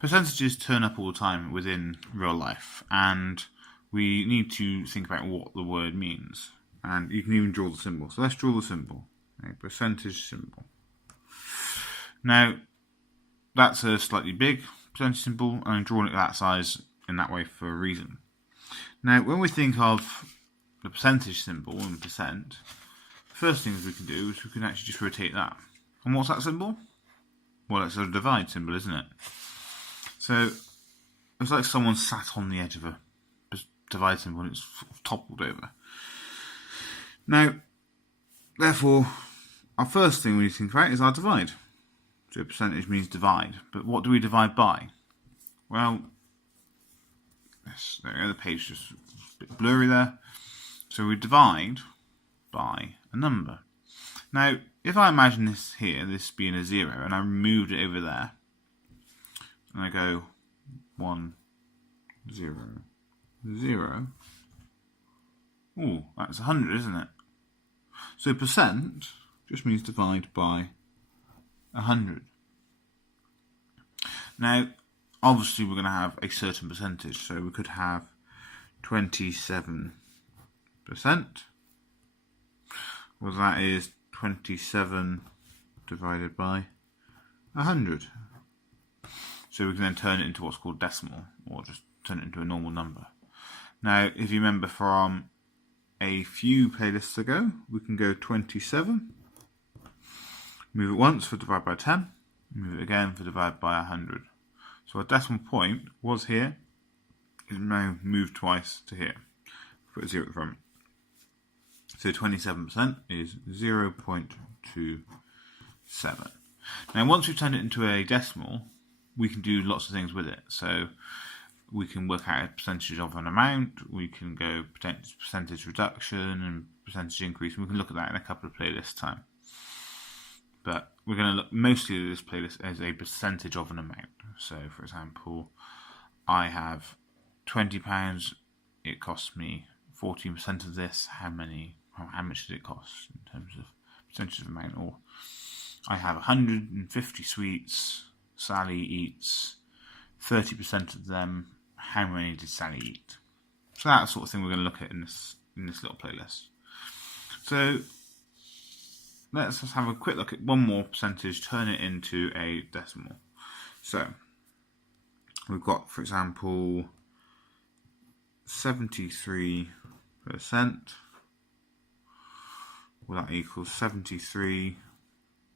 Percentages turn up all the time within real life, and we need to think about what the word means. And you can even draw the symbol. So let's draw the symbol, a percentage symbol. Now, that's a slightly big percentage symbol, and I'm drawing it that size in that way for a reason. Now, when we think of the percentage symbol and percent, the first thing we can do is we can actually just rotate that. And what's that symbol? Well, it's a divide symbol, isn't it? So it's like someone sat on the edge of a divide symbol and it's toppled over. Now, therefore, our first thing we need to think about is our divide. So percentage means divide, but what do we divide by? Well, there we go, the page is just a bit blurry there. So we divide by a number. Now, if I imagine this here, this being a 0, and I removed it over there, and I go 1, 0, 0. Ooh, that's 100, isn't it? So percent just means divide by 100. Now, obviously we're going to have a certain percentage, so we could have 27%. Well, that is 27 divided by 100. So we can then turn it into what's called decimal, or just turn it into a normal number. Now, if you remember from a few playlists ago, we can go 27, move it once for divide by 10, move it again for divide by 100. So our decimal point was here, is now moved twice to here. Put a 0 at the front. So 27% is 0.27. Now, once we've turned it into a decimal, we can do lots of things with it. So we can work out a percentage of an amount, we can go percentage reduction and percentage increase, and we can look at that in a couple of playlists time. But we're going to look mostly at this playlist as a percentage of an amount. So, for example, I have £20, it costs me 14% of this, how much does it cost in terms of percentage of amount? Or I have 150 sweets, Sally eats 30% of them, how many did Sally eat? So that sort of thing we're going to look at in this little playlist. So let's just have a quick look at one more percentage, turn it into a decimal. So we've got, for example, 73%. Well, that equals 73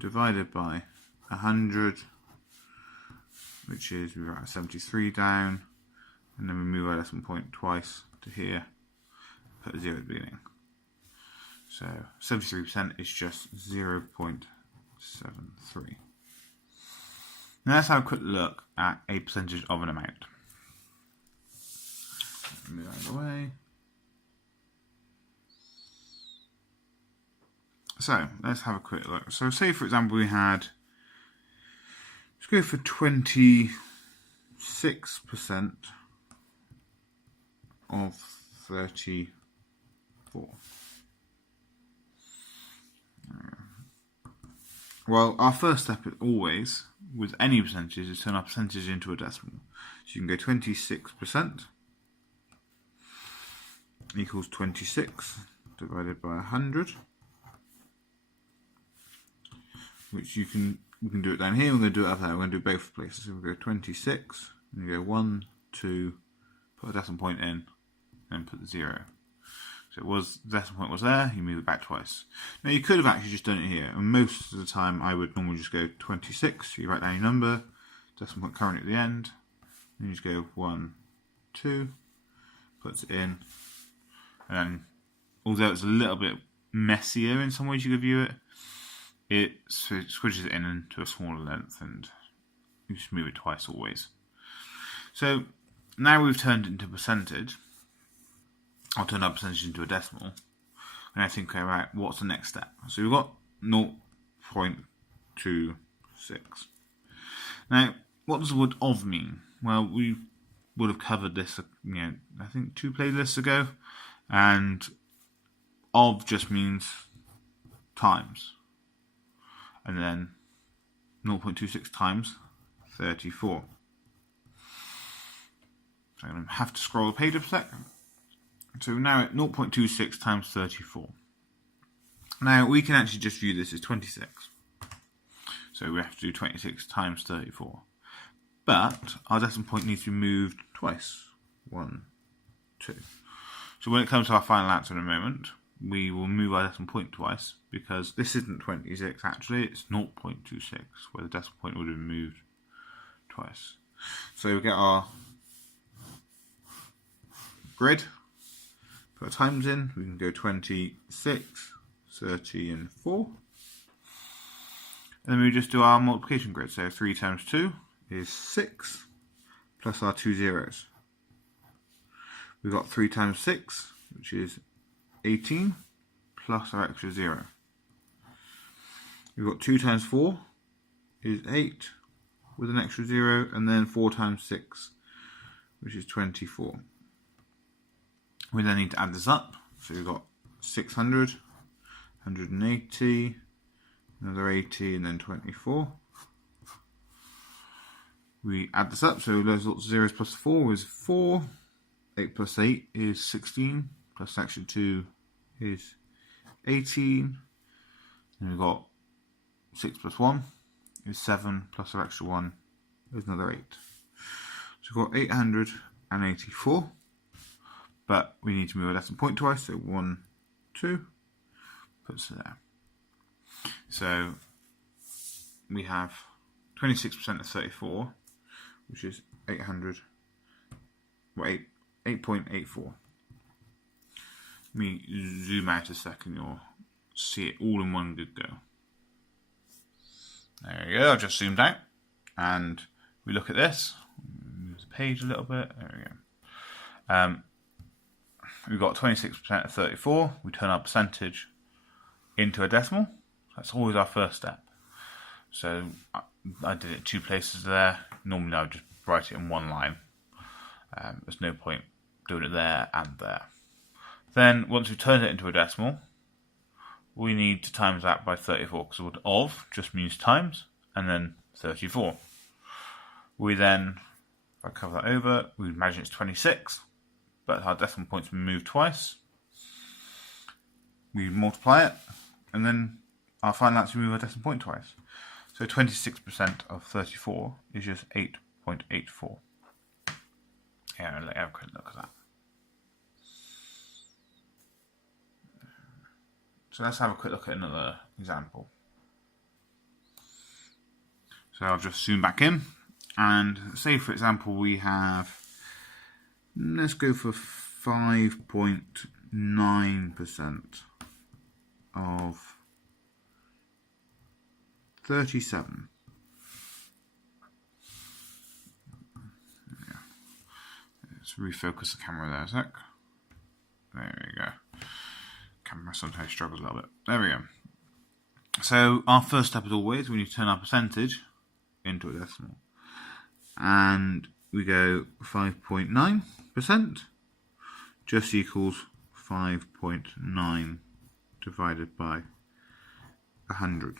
divided by 100, which is, we write 73 down, and then we move our decimal point twice to here, put a 0 at the beginning. So 73% is just 0.73. Now let's have a quick look at a percentage of an amount. Move out of the way. So let's have a quick look. So say, for example, we had, let's go for 26% of 34. Well, our first step always, with any percentages, is turn our percentage into a decimal. So you can go 26% equals 26 divided by 100, which we can do it down here. We're going to do it up there. We're going to do both places. So we'll go 26, and you go 1, 2, put a decimal point in, then put the 0. So the decimal point was there, you move it back twice. Now you could have actually just done it here, and most of the time I would normally just go 26, you write down your number, decimal point currently at the end, then you just go 1, 2, puts it in, and then, although it's a little bit messier in some ways you could view it, it squishes it in into a smaller length, and you just move it twice always. So now we've turned it into a percentage. I'll turn our percentage into a decimal, and I think, okay, right, what's the next step? So we've got 0.26. Now, what does the word of mean? Well, we would have covered this, I think 2 playlists ago, and of just means times, and then 0.26 times 34. So I'm going to have to scroll the page a sec. So we're now at 0.26 times 34. Now we can actually just view this as 26. So we have to do 26 times 34. But our decimal point needs to be moved twice. 1, 2. So when it comes to our final answer in a moment, we will move our decimal point twice, because this isn't 26 actually, it's 0.26, where the decimal point would have been moved twice. So we get our grid, put our times in, we can go 26, 30 and 4. And then we just do our multiplication grid, so 3 times 2 is 6, plus our 2 zeros. We've got 3 times 6, which is 18, plus our extra 0. We've got 2 times 4 is 8, with an extra 0, and then 4 times 6, which is 24. We then need to add this up, so we've got 600, 180, another 80, and then 24. We add this up, so there's lots of zeros plus 4 is 4, 8 plus 8 is 16, plus extra 2 is 18, and we've got 6 plus 1 is 7, plus our extra 1 is another 8. So we've got 884, but we need to move our decimal point twice, so 1, 2, puts it there. So we have 26% of 34, which is 8.84. Let me zoom out a second, you'll see it all in one good go. There you go, I've just zoomed out, and we look at this, move the page a little bit, there we go. We've got 26% of 34, we turn our percentage into a decimal. That's always our first step. So I did it 2 places there. Normally I would just write it in one line. There's no point doing it there and there. Then once we've turned it into a decimal, we need to times that by 34, because the word of just means times, and then 34. We then, if I cover that over, we imagine it's 26, but our decimal point's been moved twice. We multiply it, and then our final answer, we move our decimal point twice. So 26% of 34 is just 8.84. Yeah, let's have a quick look at that. So let's have a quick look at another example. So I'll just zoom back in, and say for example we have, let's go for 5.9% of 37. Yeah. Let's refocus the camera there a sec. There we go. Camera sometimes struggles a little bit. There we go. So our first step, as always, we need to turn our percentage into a decimal. And we go 5.9% just equals 5.9 divided by 100.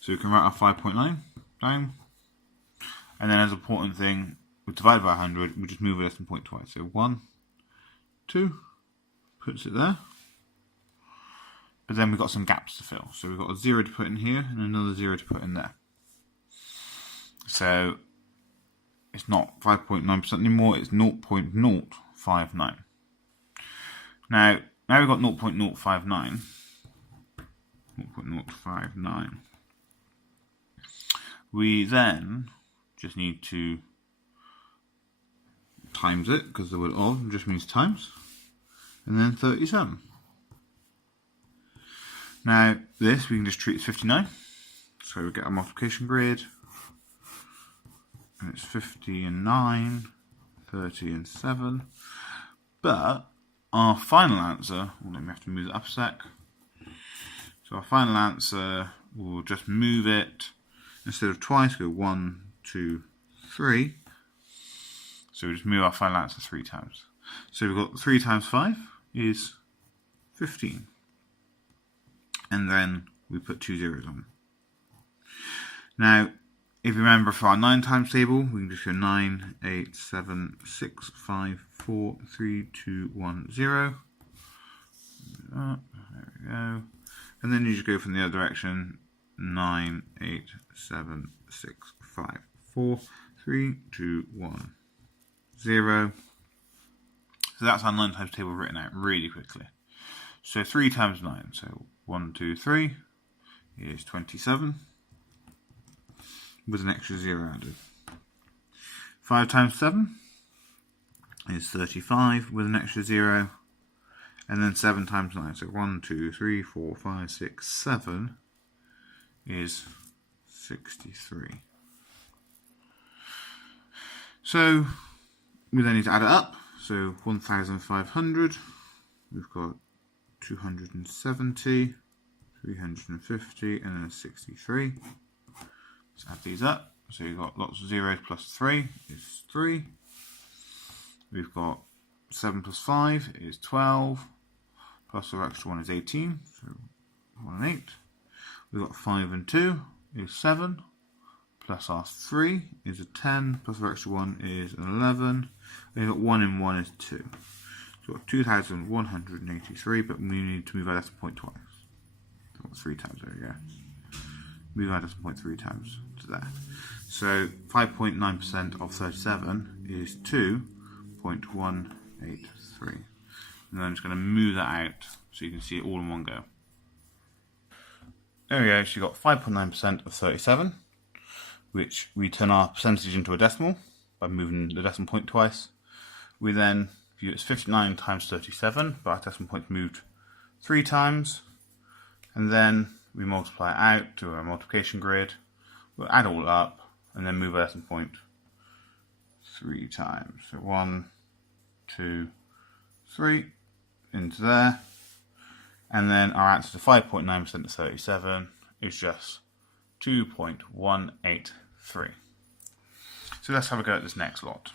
So we can write our 5.9 down. And then as an important thing, we divide by 100, we just move a decimal point twice. So 1, 2, puts it there. But then we've got some gaps to fill. So we've got a 0 to put in here and another 0 to put in there. So it's not 5.9% anymore, it's 0.059. Now we've got 0.059. 0.059. We then just need to times it, because the word of just means times, and then 37. Now this we can just treat as 59. So we get a multiplication grid, and it's 50 and 9, 30 and 7. But our final answer, let me have to move it up a sec. So our final answer, we'll just move it, instead of twice, go 1, 2, 3. So we just move our final answer 3 times. So we've got 3 times 5 is 15. And then we put 2 zeros on. Now, If you remember for our 9 times table, we can just go 9, 8, 7, 6, 5, 4, 3, 2, 1, 0. There we go. And then you just go from the other direction. 9, 8, 7, 6, 5, 4, 3, 2, 1, 0. So that's our 9 times table written out really quickly. So 3 times 9, so 1, 2, 3 is 27 with an extra 0 added. 5 times 7 is 35 with an extra 0. And then 7 times 9, so 1, 2, 3, 4, 5, 6, 7 is 63. So we then need to add it up. So 1,500, we've got 270, 350, and then 63. Let's add these up. So you've got lots of zeros plus 3 is 3. We've got 7 plus 5 is 12. Plus our extra 1 is 18. So 1 and 8. We've got 5 and 2 is 7. Plus our 3 is a 10. Plus our extra 1 is an 11. We've got 1 and 1 is 2. So we've got 2,183, but we need to move our decimal point twice. So we've got 3 times, there we go. Move our decimal point 3 times to that. So 5.9% of 37 is 2.183. And then I'm just going to move that out so you can see it all in one go. There we go, so you've got 5.9% of 37, which we turn our percentage into a decimal by moving the decimal point twice. We then view it as 59 times 37, but our decimal point moved 3 times. And then we multiply it out to our multiplication grid. We'll add all up and then move our decimal point 3 times. So 1, 2, 3 into there. And then our answer to 5.9% of 37 is just 2.183. So let's have a go at this next lot.